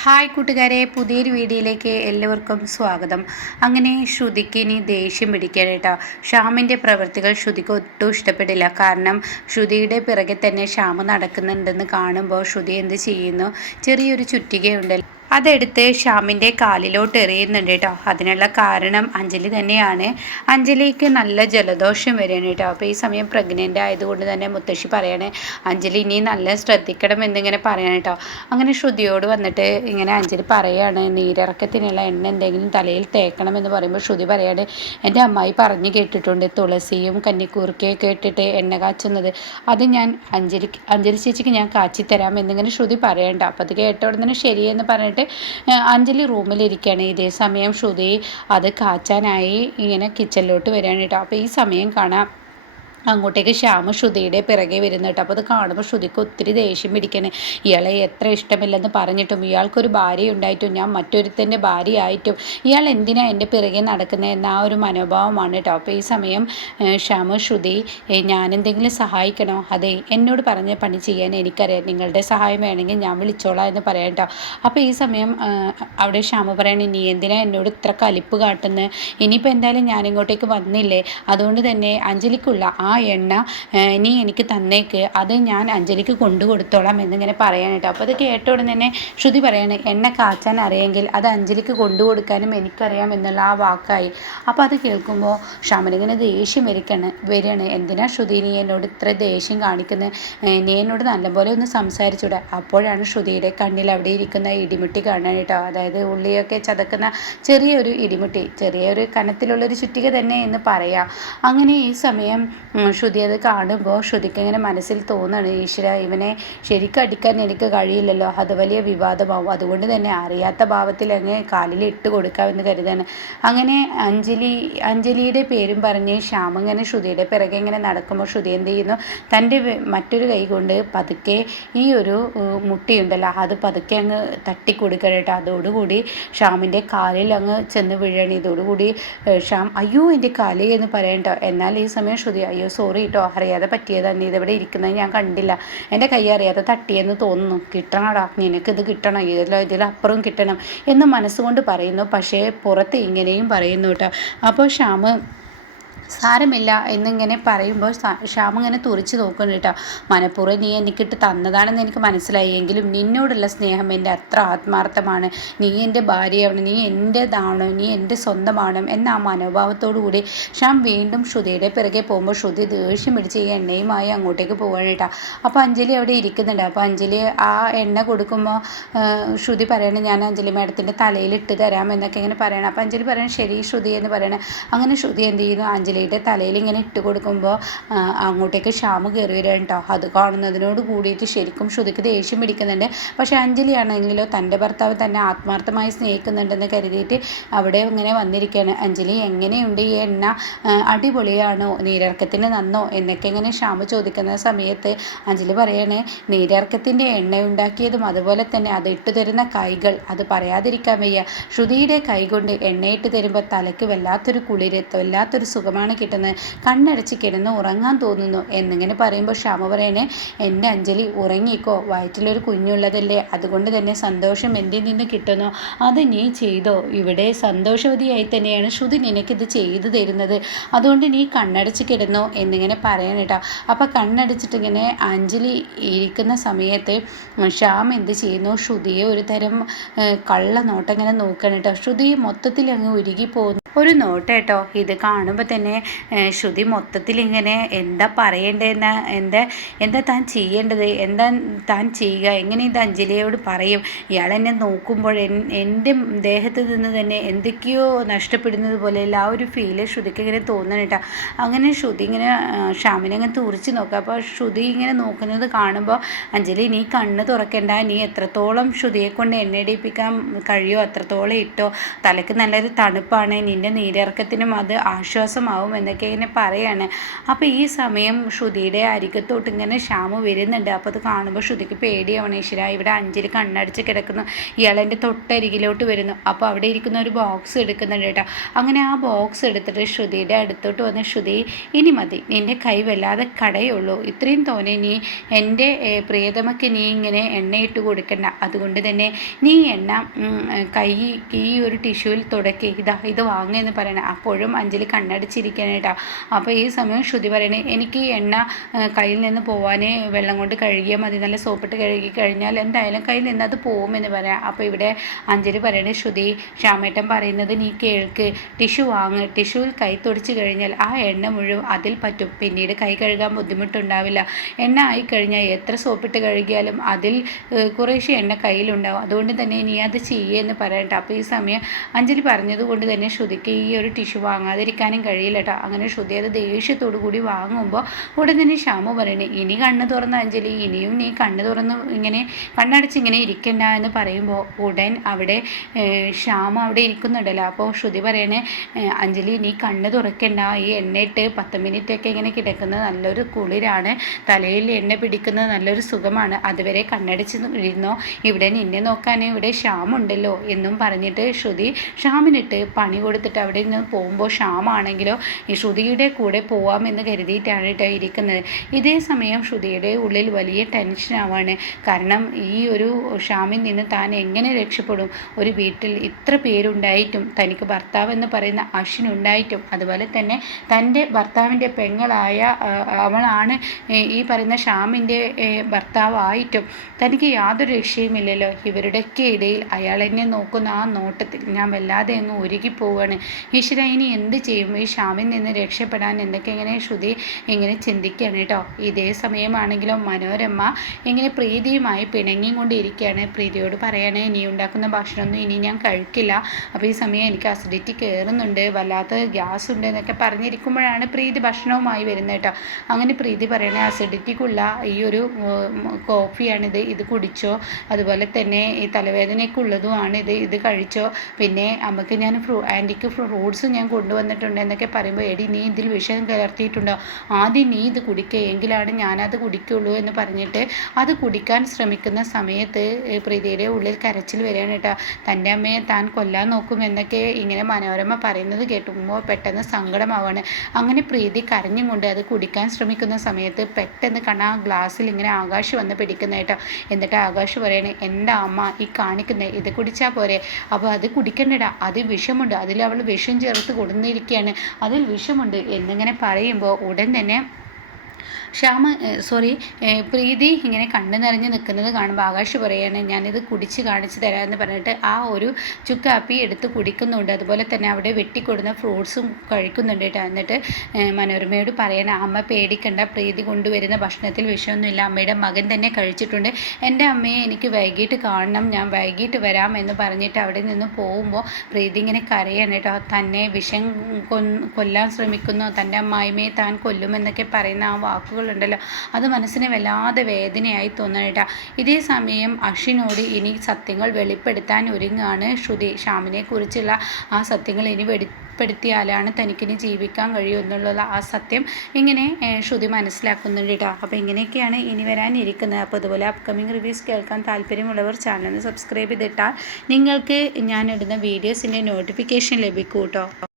Hi കൂട്ടുകാരെ പുതിയൊരു വീഡിയോയിലേക്ക് എല്ലാവർക്കും സ്വാഗതം. അങ്ങനെ ശ്രുതിക്ക് ഇനി ദേഷ്യം പിടിക്കാനേട്ടോ ഷ്യാമിന്റെ പ്രവൃത്തികൾ ശ്രുതിക്ക് ഒട്ടും ഇഷ്ടപ്പെടില്ല. കാരണം ശ്രുതിയുടെ പിറകെ തന്നെ ഷ്യാമ് നടക്കുന്നുണ്ടെന്ന് കാണുമ്പോൾ ശ്രുതി എന്ത് ചെയ്യുന്നു? ചെറിയൊരു ചുറ്റികയുണ്ടല്ലോ. അതെടുത്ത് ഷ്യാമിന്റെ കാലിലോട്ട് എറിയുന്നുണ്ട് കേട്ടോ. അതിനുള്ള കാരണം അഞ്ജലി തന്നെയാണ്. അഞ്ജലിക്ക് നല്ല ജലദോഷം വരികയാണ് കേട്ടോ. അപ്പോൾ ഈ സമയം പ്രഗ്നന്റ് ആയതുകൊണ്ട് തന്നെ മുത്തശ്ശി പറയാണ് അഞ്ജലി ഇനി നല്ല ശ്രദ്ധിക്കണം എന്നിങ്ങനെ പറയാണ് കേട്ടോ. അങ്ങനെ ശ്രുതിയോട് വന്നിട്ട് ഇങ്ങനെ അഞ്ജലി പറയാണ് നീരിറക്കത്തിനുള്ള എണ്ണ എന്തെങ്കിലും തലയിൽ തേക്കണം എന്ന് പറയുമ്പോൾ ശ്രുതി പറയാണ് എന്റെ അമ്മായി പറഞ്ഞു കേട്ടിട്ടുണ്ട് തുളസിയും കന്നിക്കൂർക്കയൊക്കെ ഇട്ടിട്ട് എണ്ണ കാച്ചുന്നത്. അത് ഞാൻ അഞ്ജലി അഞ്ജലി ചേച്ചിക്ക് ഞാൻ കാച്ചി തരാം എന്നിങ്ങനെ ശ്രുതി പറയണ്ട അപ്പോൾ അത് കേട്ട ഉടനെ ശരിയെന്ന് പറഞ്ഞിട്ട് അഞ്ജലി റൂമിലിരിക്കുകയാണ് ഇതേ സമയം ശ്രുതി അത് കാച്ചാനായി ഇങ്ങനെ കിച്ചണിലോട്ട് വരികയാണ് കേട്ടോ. അപ്പോൾ ഈ സമയം കാണാം. അങ്ങോട്ടേക്ക് ശ്യാമ ശ്രുതിയുടെ പിറകെ വരുന്നു കേട്ടോ. അപ്പോൾ അത് കാണുമ്പോൾ ശ്രുതിക്ക് ഒത്തിരി ദേഷ്യം പിടിക്കണേ. ഇയാളെ എത്ര ഇഷ്ടമില്ലെന്ന് പറഞ്ഞിട്ടും ഇയാൾക്കൊരു ഭാര്യ ഉണ്ടായിട്ടും ഞാൻ മറ്റൊരുത്തന്റെ ഭാര്യയായിട്ടും ഇയാൾ എന്തിനാ എന്റെ പിറകെ നടക്കുന്നത് എന്ന ആ ഒരു മനോഭാവമാണ് കേട്ടോ. അപ്പോൾ ഈ സമയം ശ്യാമ ശ്രുതി ഞാൻ എന്തെങ്കിലും സഹായിക്കണോ? അതെ എന്നോട് പറഞ്ഞ പണി ചെയ്യാൻ എനിക്കറിയാം. നിങ്ങളുടെ സഹായം വേണമെങ്കിൽ ഞാൻ വിളിച്ചോളാം എന്ന് പറയാം കേട്ടോ. അപ്പോൾ ഈ സമയം അവിടെ ശ്യാമ പറയണ നീ എന്തിനാ എന്നോട് ഇത്ര കലിപ്പ് കാട്ടുന്നത് ഇനിയിപ്പോൾ എന്തായാലും ഞാനിങ്ങോട്ടേക്ക് വന്നില്ലേ? അതുകൊണ്ട് തന്നെ അഞ്ജലിക്കുള്ള ആ എണ്ണ നീ എനിക്ക് തന്നേക്ക്. അത് ഞാൻ അഞ്ജലിക്ക് കൊണ്ടു കൊടുത്തോളാം എന്നിങ്ങനെ പറയാൻ കേട്ടോ. അപ്പോൾ അത് കേട്ട ഉടനെ തന്നെ ശ്രുതി പറയാണ് എണ്ണ കാച്ചാൻ അറിയെങ്കിൽ അത് അഞ്ജലിക്ക് കൊണ്ടു കൊടുക്കാനും എനിക്കറിയാം എന്നുള്ള ആ വാക്കായി. അപ്പോൾ അത് കേൾക്കുമ്പോൾ ഷാമനിങ്ങനെ ദേഷ്യം വരിക്കണ് വരികയാണ് എന്തിനാ ശ്രുതി നീ എന്നോട് ഇത്ര ദേഷ്യം കാണിക്കുന്നത് നീ എന്നോട് നല്ലപോലെ ഒന്ന് സംസാരിച്ചൂടെ? അപ്പോഴാണ് ശ്രുതിയുടെ കണ്ണിൽ അവിടെ ഇരിക്കുന്ന ഇടിമുട്ടി കാണാൻ കേട്ടോ. അതായത് ഉള്ളിയൊക്കെ ചതക്കുന്ന ചെറിയൊരു ഇടിമുട്ടി ചെറിയൊരു കനത്തിലുള്ളൊരു ചുറ്റിക തന്നെ എന്ന് പറയാം. അങ്ങനെ ഈ സമയം ശ്രുതി അത് കാണുമ്പോൾ ശ്രുതിക്ക് ഇങ്ങനെ മനസ്സിൽ തോന്നുകയാണ് ഈശ്വര ഇവനെ ശരിക്കും അടിക്കാൻ എനിക്ക് കഴിയില്ലല്ലോ അത് വലിയ വിവാദമാവും. അതുകൊണ്ട് തന്നെ അറിയാത്ത ഭാവത്തിൽ അങ്ങ് കാലിൽ ഇട്ട് കൊടുക്കാമെന്ന് കരുതാണ്. അങ്ങനെ അഞ്ജലി അഞ്ജലിയുടെ പേരും പറഞ്ഞ് ശ്യാം ഇങ്ങനെ ശ്രുതിയുടെ പിറകെ ഇങ്ങനെ നടക്കുമ്പോൾ ശ്രുതി എന്ത് ചെയ്യുന്നു തന്റെ മറ്റൊരു കൈ കൊണ്ട് പതുക്കെ ഈ ഒരു മുട്ടിയുണ്ടല്ലോ അത് പതുക്കെ അങ്ങ് തട്ടിക്കൊടുക്കണം കേട്ടോ. അതോടുകൂടി ഷ്യാമിന്റെ കാലിൽ അങ്ങ് ചെന്ന് വീഴണം. ഇതോടുകൂടി ഷ്യാം അയ്യോ എന്റെ കാലേ എന്ന് പറയണ്ടോ. എന്നാൽ ഈ സമയം ശ്രുതി അയ്യോ സോറി കേട്ടോ അറിയാതെ പറ്റിയതാണ് ഇതെവിടെ ഇരിക്കുന്നത് ഞാൻ കണ്ടില്ല. എന്റെ കൈ അറിയാതെ തട്ടിയെന്ന് തോന്നുന്നു. കിട്ടണടാ നിനക്ക് ഇത് കിട്ടണം ഇതിലോ ഇതിലപ്പുറം കിട്ടണം എന്ന് മനസ്സുകൊണ്ട് പറയുന്നു. പക്ഷേ പുറത്ത് ഇങ്ങനെയും പറയുന്നു കേട്ടോ അപ്പോൾ ഷ്യാമ് സാരമില്ല എന്നിങ്ങനെ പറയുമ്പോൾ ശ്യാം ഇങ്ങനെ തുറിച്ച് നോക്കുന്നു കേട്ടോ. മനഃപൂർവം നീ എനിക്കിട്ട് തന്നതാണെന്ന് എനിക്ക് മനസ്സിലായി. എങ്കിലും നിന്നോടുള്ള സ്നേഹം എന്റെ അത്ര ആത്മാർത്ഥമാണ്. നീ എന്റെ ഭാര്യയാണ്. നീ എന്റെതാണ്. നീ എന്റെ സ്വന്തമാണ് എന്ന ആ മനോഭാവത്തോടു കൂടി ശ്യാം വീണ്ടും ശ്രുതിയുടെ പിറകെ പോകുമ്പോൾ ശ്രുതി ദേഷ്യം പിടിച്ച് ഈ എണ്ണയുമായി അങ്ങോട്ടേക്ക് പോവാണ് കേട്ടോ. അപ്പോൾ അഞ്ജലി അവിടെ ഇരിക്കുന്നുണ്ട്. അപ്പോൾ അഞ്ജലി ആ എണ്ണ കൊടുക്കുമ്പോൾ ശ്രുതി പറയണേ ഞാൻ അഞ്ജലി മാഡത്തിന്റെ തലയിൽ ഇട്ട് തരാം എന്നൊക്കെ ഇങ്ങനെ പറയണം. അപ്പോൾ അഞ്ജലി പറയണം ശരി ശ്രുതി എന്ന് പറയണേ. അങ്ങനെ ശ്രുതി എന്ത് ചെയ്യുന്നു? അഞ്ജലി അഞ്ജലിയുടെ തലയിൽ ഇങ്ങനെ ഇട്ട് കൊടുക്കുമ്പോൾ അങ്ങോട്ടേക്ക് ക്ഷാമ കയറി വരിക കേട്ടോ. അത് കാണുന്നതിനോട് കൂടിയിട്ട് ശരിക്കും ശ്രുതിക്ക് ദേഷ്യം പിടിക്കുന്നുണ്ട്. പക്ഷേ അഞ്ജലിയാണെങ്കിലോ തന്റെ ഭർത്താവ് തന്നെ ആത്മാർത്ഥമായി സ്നേഹിക്കുന്നുണ്ടെന്ന് കരുതിയിട്ട് അവിടെ ഇങ്ങനെ വന്നിരിക്കുകയാണ്. അഞ്ജലി എങ്ങനെയുണ്ട് ഈ എണ്ണ? അടിപൊളിയാണോ? നീരർക്കത്തിന് നന്നോ? എന്നൊക്കെ ഇങ്ങനെ ക്ഷാമ ചോദിക്കുന്ന സമയത്ത് അഞ്ജലി പറയണേ നീരിറക്കത്തിന്റെ എണ്ണ ഉണ്ടാക്കിയതും അതുപോലെ തന്നെ അത് ഇട്ടു തരുന്ന കൈകൾ അത് പറയാതിരിക്കാൻ വയ്യ. ശ്രുതിയുടെ കൈ കൊണ്ട് എണ്ണയിട്ട് തരുമ്പോൾ തലയ്ക്ക് വല്ലാത്തൊരു കുളിരത്തോ വല്ലാത്തൊരു സുഖമാണ് ഉറക്കമാണ് കിട്ടുന്നത്. കണ്ണടച്ച് കിടന്ന് ഉറങ്ങാൻ തോന്നുന്നു. എന്നിങ്ങനെ പറയുമ്പോൾ ക്ഷമ പറയണേ എന്റെ അഞ്ജലി ഉറങ്ങിക്കോ. വയറ്റിലൊരു കുഞ്ഞുള്ളതല്ലേ. അതുകൊണ്ട് തന്നെ സന്തോഷം എന്തിൽ നിന്ന് കിട്ടുന്നോ? അത് നീ ചെയ്തോ. ഇവിടെ സന്തോഷവതിയായി തന്നെയാണ് ശ്രുതി നിനക്കിത് ചെയ്തു തരുന്നത്. അതുകൊണ്ട് നീ കണ്ണടച്ച് കിടന്നോ. എന്നിങ്ങനെ പറയണം കേട്ടോ. അപ്പോൾ കണ്ണടച്ചിട്ടിങ്ങനെ അഞ്ജലി ഇരിക്കുന്ന സമയത്ത് ശ്യാം എന്ത് ചെയ്യുന്നു? ശ്രുതിയെ ഒരു തരം കള്ള നോട്ടം ഇങ്ങനെ നോക്കണം കേട്ടോ. ശ്രുതി മൊത്തത്തിൽ അങ്ങ് ഉരുകി പോകുന്നു ഒരു നോട്ട് കേട്ടോ ഇത് കാണുമ്പോൾ തന്നെ ശ്രുതി മൊത്തത്തിൽ ഇങ്ങനെ എന്താ പറയേണ്ടതെന്ന് എന്താ എന്താ താൻ ചെയ്യേണ്ടത് എന്താ താൻ ചെയ്യുക എങ്ങനെ ഇത് അഞ്ജലിയോട് പറയും ഇയാൾ എന്നെ നോക്കുമ്പോൾ എന്റെ ദേഹത്ത് നിന്ന് തന്നെ എന്തൊക്കെയോ നഷ്ടപ്പെടുന്നത് പോലെയല്ല ആ ഒരു ഫീൽ ശ്രുതിക്ക് ഇങ്ങനെ തോന്നണം കേട്ടോ. അങ്ങനെ ശ്രുതി ഇങ്ങനെ ഷാമിനെ അങ്ങനെ തുറിച്ച് നോക്കുക അപ്പോൾ ശ്രുതി ഇങ്ങനെ നോക്കുന്നത് കാണുമ്പോൾ അഞ്ജലി നീ കണ്ണ് തുറക്കണ്ട. നീ എത്രത്തോളം ശ്രുതിയെ കൊണ്ട് എണ്ണയിടിപ്പിക്കാൻ കഴിയോ അത്രത്തോളം ഇട്ടോ. തലക്ക് നല്ലൊരു തണുപ്പാണ്. നിന്നെ കണ്ണിന്റെ നീരിറക്കത്തിനും അത് ആശ്വാസമാവും എന്നൊക്കെ ഇങ്ങനെ പറയാണ്. അപ്പോൾ ഈ സമയം ശ്രുതിയുടെ അരികത്തോട്ട് ഇങ്ങനെ ക്ഷാമ വരുന്നുണ്ട്. അപ്പോൾ അത് കാണുമ്പോൾ ശ്രുതിക്ക് പേടിയാവണം. ഈശ്വര ഇവിടെ അഞ്ചിൽ കണ്ണടിച്ച് കിടക്കുന്നു. ഇയാളെന്റെ തൊട്ടരികിലോട്ട് വരുന്നു. അപ്പോൾ അവിടെ ഇരിക്കുന്ന ഒരു ബോക്സ് എടുക്കുന്നുണ്ട് കേട്ടോ. അങ്ങനെ ആ ബോക്സ് എടുത്തിട്ട് ശ്രുതിയുടെ അടുത്തോട്ട് വന്ന് ശ്രുതി ഇനി മതി. നിന്റെ കൈ വല്ലാതെ കടയുള്ളൂ. ഇത്രയും തോനെ നീ എന്റെ പ്രിയതമക്ക് നീ ഇങ്ങനെ എണ്ണയിട്ട് കൊടുക്കണ്ട. അതുകൊണ്ട് തന്നെ നീ എണ്ണ കൈ ഈ ഒരു ടിഷ്യൂവിൽ തുടക്കി. ഇതാ ഇത് വാങ്ങുമെന്ന് പറയണേ. അപ്പോഴും അഞ്ജലി കണ്ണടിച്ചിരിക്കാനായിട്ടാ അപ്പോൾ ഈ സമയം ശ്രുതി പറയണേ എനിക്ക് എണ്ണ കയ്യിൽ നിന്ന് പോവാനേ വെള്ളം കൊണ്ട് കഴുകിയാൽ മതി. നല്ല സോപ്പിട്ട് കഴുകി കഴിഞ്ഞാൽ എന്തായാലും കയ്യിൽ നിന്ന് അത് പോകുമെന്ന് പറയാം. അപ്പോൾ ഇവിടെ അഞ്ജലി പറയണേ ശ്രുതി ശ്യാമേട്ടൻ പറയുന്നത് നീ കേൾക്ക്. ടിഷ്യൂ വാങ്ങ്. ടിഷ്യൂവിൽ കൈ തുടച്ച് കഴിഞ്ഞാൽ ആ എണ്ണ മുഴുവൻ അതിൽ പറ്റും. പിന്നീട് കൈ കഴുകാൻ ബുദ്ധിമുട്ടുണ്ടാവില്ല. എണ്ണ ആയി കഴിഞ്ഞാൽ എത്ര സോപ്പിട്ട് കഴുകിയാലും അതിൽ കുറേശ്ശെ എണ്ണ കയ്യിലുണ്ടാവും. അതുകൊണ്ട് തന്നെ നീ അത് ചെയ്യുമെന്ന് പറയട്ടെ അപ്പോൾ ഈ സമയം അഞ്ജലി പറഞ്ഞതുകൊണ്ട് തന്നെ ശ്രുതിക്ക് ഈ ഒരു ടിഷ്യൂ വാങ്ങാതിരിക്കാനും കഴിയില്ല കേട്ടോ അങ്ങനെ ശ്രുതി അത് ദേഷ്യത്തോടു കൂടി വാങ്ങുമ്പോൾ ഉടൻ തന്നെ ശ്യാമു പറയണേ ഇനി കണ്ണ് തുറന്ന അഞ്ജലി ഇനിയും നീ കണ്ണ് തുറന്ന് ഇങ്ങനെ കണ്ണടച്ച് ഇങ്ങനെ ഇരിക്കണ്ട എന്ന് പറയുമ്പോൾ ഉടൻ അവിടെ ശ്യാമ അവിടെ ഇരിക്കുന്നുണ്ടല്ലോ. അപ്പോൾ ശ്രുതി പറയണേ അഞ്ജലി നീ കണ്ണ് തുറക്കണ്ട. ഈ എണ്ണയിട്ട് പത്ത് മിനിറ്റ് ഒക്കെ ഇങ്ങനെ കിടക്കുന്നത് നല്ലൊരു കുളിരാണ്. തലയിൽ എണ്ണ പിടിക്കുന്നത് നല്ലൊരു സുഖമാണ്. അതുവരെ കണ്ണടിച്ച് ഇരുന്നോ. ഇവിടെ നിന്നെ നോക്കാൻ ഇവിടെ ശ്യാമുണ്ടല്ലോ എന്നും പറഞ്ഞിട്ട് ശ്രുതി ഷ്യാമിനിട്ട് പണി കൊടുത്തിട്ട് അവിടെ നിന്ന് പോകുമ്പോൾ ക്ഷാമാണെങ്കിലോ ഈ ശ്രുതിയുടെ കൂടെ പോവാമെന്ന് കരുതിയിട്ടാണ് കേട്ടോ ഇരിക്കുന്നത്. ഇതേ സമയം ശ്രുതിയുടെ ഉള്ളിൽ വലിയ ടെൻഷനാവാണ് കാരണം ഈ ഒരു ഷ്യാമിൽ നിന്ന് താൻ എങ്ങനെ രക്ഷപ്പെടും? ഒരു വീട്ടിൽ ഇത്ര പേരുണ്ടായിട്ടും തനിക്ക് ഭർത്താവ് എന്ന് പറയുന്ന അശ്വിനുണ്ടായിട്ടും അതുപോലെ തന്നെ തന്റെ ഭർത്താവിന്റെ പെങ്ങളായ അവളാണ് ഈ പറയുന്ന ഷ്യാമിന്റെ ഭർത്താവായിട്ടും തനിക്ക് യാതൊരു രക്ഷയുമില്ലല്ലോ. ഇവരുടെയൊക്കെ ഇടയിൽ അയാൾ എന്നെ നോക്കുന്ന ആ നോട്ടത്തിൽ ഞാൻ വല്ലാതെ അങ്ങ് ഒരുകിപ്പോവാണ് ഈശ്വര ഇനി എന്ത് ചെയ്യും? ഈ ഷാമിൽ നിന്ന് രക്ഷപ്പെടാൻ എന്തൊക്കെ ഇങ്ങനെ ശ്രുതി ഇങ്ങനെ ചിന്തിക്കുകയാണ് കേട്ടോ. ഇതേ സമയമാണെങ്കിലും മനോരമ ഇങ്ങനെ പ്രീതിയുമായി പിണങ്ങിയും കൊണ്ടിരിക്കുകയാണ്. പ്രീതിയോട് പറയണേ ഇനി ഉണ്ടാക്കുന്ന ഭക്ഷണമൊന്നും ഇനി ഞാൻ കഴിക്കില്ല. അപ്പോൾ ഈ സമയം എനിക്ക് അസിഡിറ്റി കയറുന്നുണ്ട് വല്ലാത്ത ഗ്യാസ് ഉണ്ട് എന്നൊക്കെ പറഞ്ഞിരിക്കുമ്പോഴാണ് പ്രീതി ഭക്ഷണവുമായി വരുന്നത് കേട്ടോ. അങ്ങനെ പ്രീതി പറയണേ അസിഡിറ്റിക്കുള്ള ഈ ഒരു കോഫിയാണിത് ഇത് കുടിച്ചോ. അതുപോലെ തന്നെ ഈ തലവേദനയ്ക്കുള്ളതുമാണ് ഇത് ഇത് കഴിച്ചോ. പിന്നെ അമ്മയ്ക്ക് ഞാൻ ഫ്രൂ ആന്റിക്ക് ഫ്രൂട്ട്സ് ഞാൻ കൊണ്ടുവന്നിട്ടുണ്ട് എന്നൊക്കെ പറയുമ്പോൾ എടി നീ ഇതിൽ വിഷം കലർത്തിയിട്ടുണ്ടോ? ആദ്യം നീ ഇത് കുടിക്കുക എങ്കിലാണ് ഞാനത് കുടിക്കുള്ളൂ എന്ന് പറഞ്ഞിട്ട് അത് കുടിക്കാൻ ശ്രമിക്കുന്ന സമയത്ത് പ്രീതിയുടെ ഉള്ളിൽ കരച്ചിൽ വരികയാണ് കേട്ടോ. തന്റെ അമ്മയെ താൻ കൊല്ലാൻ നോക്കും എന്നൊക്കെ ഇങ്ങനെ മനോരമ പറയുന്നത് കേട്ടുമ്പോൾ പെട്ടെന്ന് സങ്കടമാവാണ്. അങ്ങനെ പ്രീതി കരഞ്ഞും കൊണ്ട് അത് കുടിക്കാൻ ശ്രമിക്കുന്ന സമയത്ത് പെട്ടെന്ന് കണ ഗ്ലാസ്സിൽ ഇങ്ങനെ ആകാശ് വന്ന് പിടിക്കുന്ന കേട്ടോ. എന്നിട്ട് ആകാശ് പറയണേ എന്റെ അമ്മ ഈ കാണിക്കുന്നത് ഇത് കുടിച്ചാൽ പോരെ. അപ്പോൾ അത് കുടിക്കണ്ടടാ. അത് വിഷമുണ്ട്. അതിൽ അവൾ വിഷം ചേർത്ത് കൊടുന്നിരിക്കുകയാണ്. അതിൽ വിഷമുണ്ട്. എന്നിങ്ങനെ പറയുമ്പോൾ ഉടൻ തന്നെ ശ്യാമ സോറി പ്രീതി ഇങ്ങനെ കണ്ണു നിറഞ്ഞ് നിൽക്കുന്നത് കാണുമ്പോൾ ആകാശ് പറയാണ് ഞാനിത് കുടിച്ച് കാണിച്ച് തരാമെന്ന് പറഞ്ഞിട്ട് ആ ഒരു ചുക്കാപ്പി എടുത്ത് കുടിക്കുന്നുണ്ട്. അതുപോലെ തന്നെ അവിടെ വെട്ടിക്കൊടുന്ന ഫ്രൂട്ട്സും കഴിക്കുന്നുണ്ട് കേട്ടോ. എന്നിട്ട് മനോരമയോട് പറയണം അമ്മ പേടിക്കണ്ട പ്രീതി കൊണ്ടുവരുന്ന ഭക്ഷണത്തിൽ വിഷമൊന്നുമില്ല. അമ്മയുടെ മകൻ തന്നെ കഴിച്ചിട്ടുണ്ട്. എന്റെ അമ്മയെ എനിക്ക് വൈകിട്ട് കാണണം. ഞാൻ വൈകിട്ട് വരാം എന്ന് പറഞ്ഞിട്ട് അവിടെ നിന്ന് പോകുമ്പോൾ പ്രീതി ഇങ്ങനെ കരയാണ് കേട്ടോ തന്നെ വിഷം കൊല്ലാൻ ശ്രമിക്കുന്നു. തന്റെ അമ്മായിമയെ താൻ കൊല്ലുമെന്നൊക്കെ പറയുന്ന ആ വാക്കുകൾ വാക്കുകളുണ്ടല്ലോ അത് മനസ്സിന് വല്ലാതെ വേദനയായി തോന്നണേട്ടാ ഇതേ സമയം അഷിനോട് ഇനി സത്യങ്ങൾ വെളിപ്പെടുത്താൻ ഒരുങ്ങാണ് ശ്രുതി. ശ്യാമിനെ കുറിച്ചുള്ള ആ സത്യങ്ങൾ ഇനി വെളിപ്പെടുത്തിയാലാണ് തനിക്കിനി ജീവിക്കാൻ കഴിയുമെന്നുള്ള ആ സത്യം ഇങ്ങനെ ശ്രുതി മനസ്സിലാക്കുന്നുണ്ട് കേട്ടോ. അപ്പോൾ ഇങ്ങനെയൊക്കെയാണ് ഇനി വരാനിരിക്കുന്നത്. അപ്പോൾ അതുപോലെ അപ്കമിങ് റിവ്യൂസ് കേൾക്കാൻ താല്പര്യമുള്ളവർ ചാനൽ സബ്സ്ക്രൈബ് ചെയ്തിട്ടാൽ നിങ്ങൾക്ക് ഞാനിടുന്ന വീഡിയോസിന്റെ നോട്ടിഫിക്കേഷൻ ലഭിക്കും കേട്ടോ.